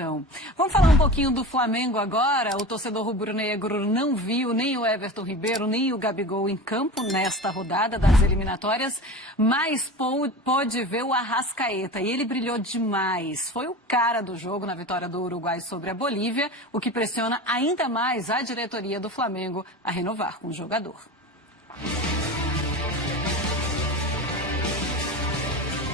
Então, vamos falar um pouquinho do Flamengo agora. O torcedor rubro-negro não viu nem o Everton Ribeiro, nem o Gabigol em campo nesta rodada das eliminatórias, mas pôde ver o Arrascaeta e ele brilhou demais. Foi o cara do jogo na vitória do Uruguai sobre a Bolívia, o que pressiona ainda mais a diretoria do Flamengo a renovar com o jogador.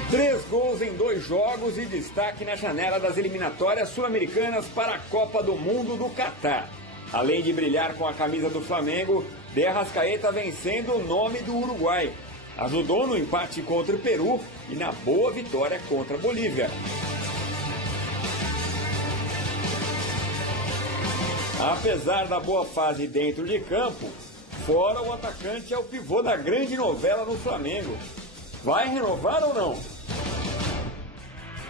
3 gols em 2 jogos e destaque na janela das eliminatórias sul-americanas para a Copa do Mundo do Catar. Além de brilhar com a camisa do Flamengo, De Arrascaeta vencendo o nome do Uruguai. Ajudou no empate contra o Peru e na boa vitória contra a Bolívia. Apesar da boa fase dentro de campo, fora o atacante é o pivô da grande novela no Flamengo. Vai renovar ou não?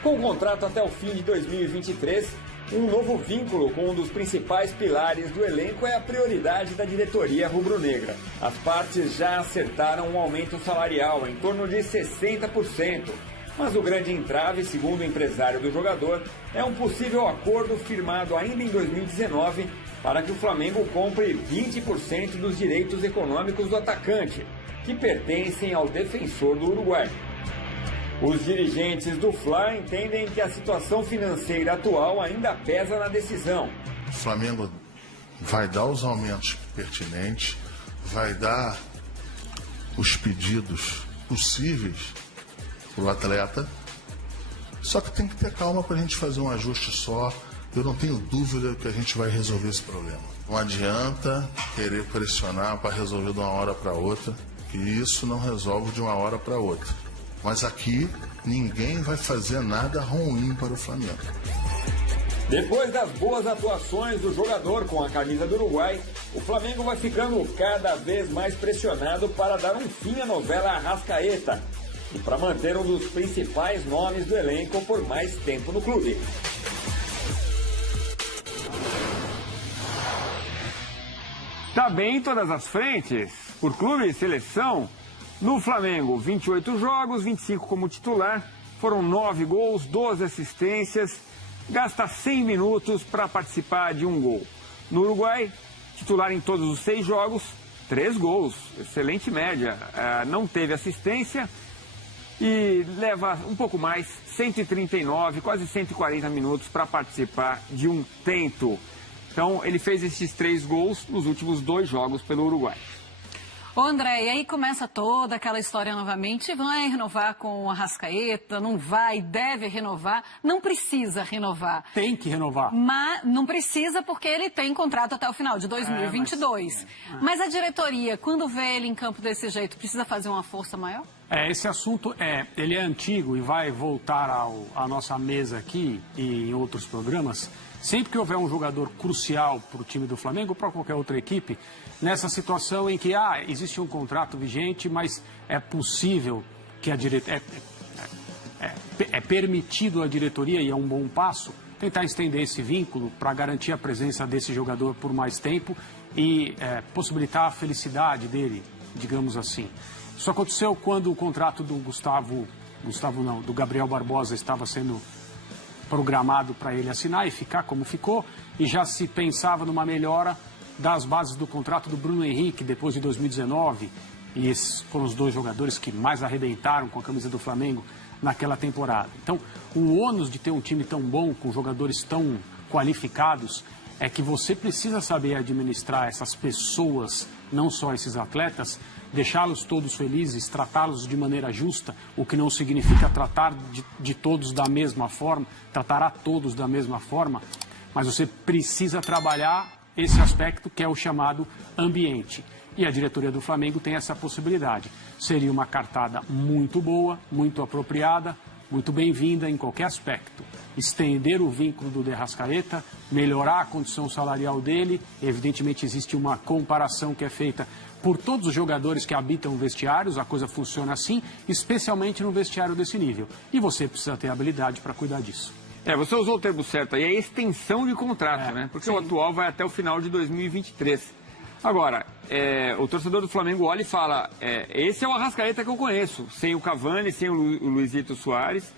Com o contrato até o fim de 2023, um novo vínculo com um dos principais pilares do elenco é a prioridade da diretoria rubro-negra. As partes já acertaram um aumento salarial em torno de 60%. Mas o grande entrave, segundo o empresário do jogador, é um possível acordo firmado ainda em 2019 para que o Flamengo compre 20% dos direitos econômicos do atacante, que pertencem ao defensor do Uruguai. Os dirigentes do Fla entendem que a situação financeira atual ainda pesa na decisão. O Flamengo vai dar os aumentos pertinentes, vai dar os pedidos possíveis para o atleta, só que tem que ter calma para a gente fazer um ajuste só. Eu não tenho dúvida que a gente vai resolver esse problema. Não adianta querer pressionar para resolver de uma hora para outra, que isso não resolve de uma hora para outra. Mas aqui ninguém vai fazer nada ruim para o Flamengo. Depois das boas atuações do jogador com a camisa do Uruguai, o Flamengo vai ficando cada vez mais pressionado para dar um fim à novela Arrascaeta e para manter um dos principais nomes do elenco por mais tempo no clube. Tá bem em todas as frentes, por clube e seleção. No Flamengo, 28 jogos, 25 como titular, foram 9 gols, 12 assistências, gasta 100 minutos para participar de um gol. No Uruguai, titular em todos os 6 jogos, 3 gols, excelente média, não teve assistência e leva um pouco mais, 139, quase 140 minutos para participar de um tento. Então, ele fez esses 3 gols nos últimos 2 jogos pelo Uruguai. Ô André, e aí começa toda aquela história novamente, vai renovar com o Arrascaeta, não vai, deve renovar, não precisa renovar. Tem que renovar. Mas não precisa porque ele tem contrato até o final de 2022. Mas a diretoria, quando vê ele em campo desse jeito, precisa fazer uma força maior? Esse assunto ele é antigo e vai voltar à nossa mesa aqui e em outros programas. Sempre que houver um jogador crucial para o time do Flamengo ou para qualquer outra equipe, nessa situação em que existe um contrato vigente, mas é possível que a diretoria, é permitido à diretoria, e é um bom passo, tentar estender esse vínculo para garantir a presença desse jogador por mais tempo e possibilitar a felicidade dele, digamos assim. Isso aconteceu quando o contrato do do Gabriel Barbosa estava sendo programado para ele assinar e ficar como ficou, e já se pensava numa melhora das bases do contrato do Bruno Henrique depois de 2019, e esses foram os 2 jogadores que mais arrebentaram com a camisa do Flamengo naquela temporada. Então, o ônus de ter um time tão bom, com jogadores tão qualificados, é que você precisa saber administrar essas pessoas, não só esses atletas, deixá-los todos felizes, tratá-los de maneira justa, o que não significa tratar de todos da mesma forma, tratar a todos da mesma forma, mas você precisa trabalhar esse aspecto que é o chamado ambiente. E a diretoria do Flamengo tem essa possibilidade. Seria uma cartada muito boa, muito apropriada, muito bem-vinda em qualquer aspecto. Estender o vínculo do De Arrascaeta, melhorar a condição salarial dele. Evidentemente existe uma comparação que é feita por todos os jogadores que habitam vestiários, a coisa funciona assim, especialmente no vestiário desse nível. E você precisa ter habilidade para cuidar disso. Você usou o termo certo aí, é extensão de contrato, né? Porque o atual vai até o final de 2023. Agora, o torcedor do Flamengo olha e fala, esse é o Arrascaeta que eu conheço, sem o Cavani, sem o Luizito Soares.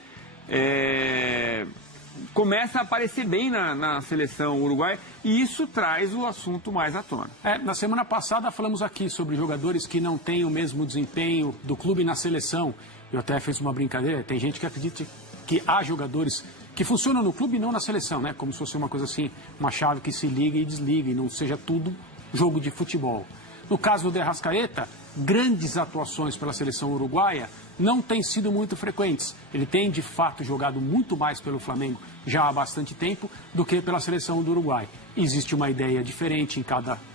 começa a aparecer bem na seleção uruguaia e isso traz o assunto mais à tona. Na semana passada falamos aqui sobre jogadores que não têm o mesmo desempenho do clube na seleção. Eu até fiz uma brincadeira, tem gente que acredita que há jogadores que funcionam no clube e não na seleção, né? Como se fosse uma coisa assim, uma chave que se liga e desliga e não seja tudo jogo de futebol. No caso do De Arrascaeta, grandes atuações pela seleção uruguaia não têm sido muito frequentes. Ele tem, de fato, jogado muito mais pelo Flamengo já há bastante tempo do que pela seleção do Uruguai. Existe uma ideia diferente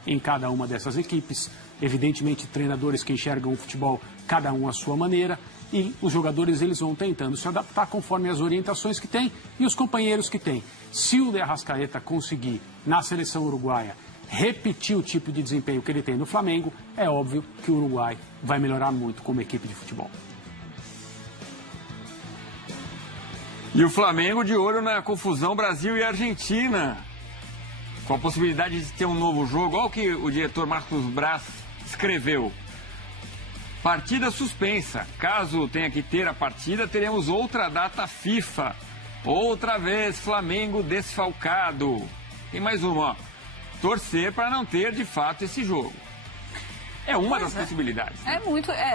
em cada uma dessas equipes. Evidentemente, treinadores que enxergam o futebol, cada um à sua maneira. E os jogadores eles vão tentando se adaptar conforme as orientações que têm e os companheiros que têm. Se o De Arrascaeta conseguir, na seleção uruguaia, repetir o tipo de desempenho que ele tem no Flamengo, é óbvio que o Uruguai vai melhorar muito como equipe de futebol. E o Flamengo de olho na confusão Brasil e Argentina, com a possibilidade de ter um novo jogo. Olha o que o diretor Marcos Braz escreveu. Partida suspensa. Caso tenha que ter a partida, teremos outra data FIFA. Outra vez Flamengo desfalcado. Tem mais uma, ó. Torcer para não ter, de fato, esse jogo. É uma das possibilidades.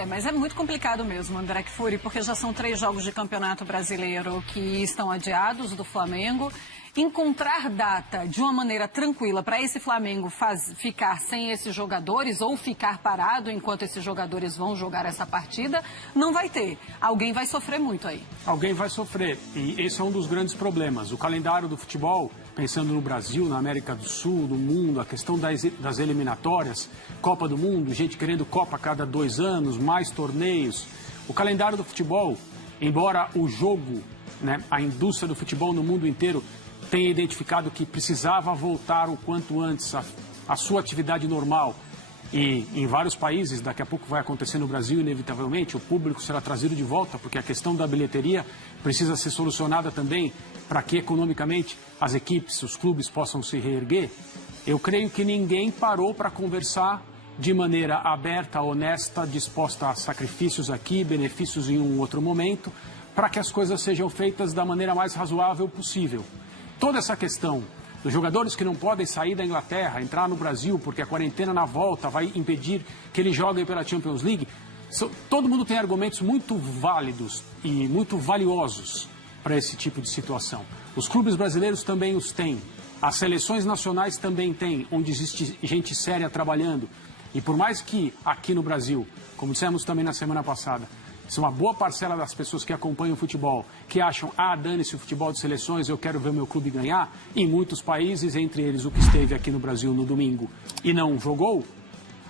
Mas é muito complicado mesmo, André Kfouri, porque já são 3 jogos de Campeonato Brasileiro que estão adiados do Flamengo. Encontrar data de uma maneira tranquila para esse Flamengo ficar sem esses jogadores ou ficar parado enquanto esses jogadores vão jogar essa partida, não vai ter. Alguém vai sofrer muito aí. Alguém vai sofrer. E esse é um dos grandes problemas. O calendário do futebol, pensando no Brasil, na América do Sul, no mundo, a questão das eliminatórias, Copa do Mundo, gente querendo Copa a cada 2 anos, mais torneios. O calendário do futebol, embora o jogo, né, a indústria do futebol no mundo inteiro tenha identificado que precisava voltar o quanto antes à sua atividade normal. E em vários países, daqui a pouco vai acontecer no Brasil, inevitavelmente, o público será trazido de volta, porque a questão da bilheteria precisa ser solucionada também para que economicamente as equipes, os clubes possam se reerguer. Eu creio que ninguém parou para conversar de maneira aberta, honesta, disposta a sacrifícios aqui, benefícios em um outro momento, para que as coisas sejam feitas da maneira mais razoável possível. Toda essa questão dos jogadores que não podem sair da Inglaterra, entrar no Brasil, porque a quarentena na volta vai impedir que eles joguem pela Champions League, todo mundo tem argumentos muito válidos e muito valiosos para esse tipo de situação. Os clubes brasileiros também os têm, as seleções nacionais também têm, onde existe gente séria trabalhando. E por mais que aqui no Brasil, como dissemos também na semana passada, se uma boa parcela das pessoas que acompanham o futebol, que acham, dane-se o futebol de seleções, eu quero ver meu clube ganhar, em muitos países, entre eles o que esteve aqui no Brasil no domingo e não jogou,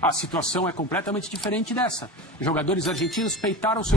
a situação é completamente diferente dessa. Jogadores argentinos peitaram seu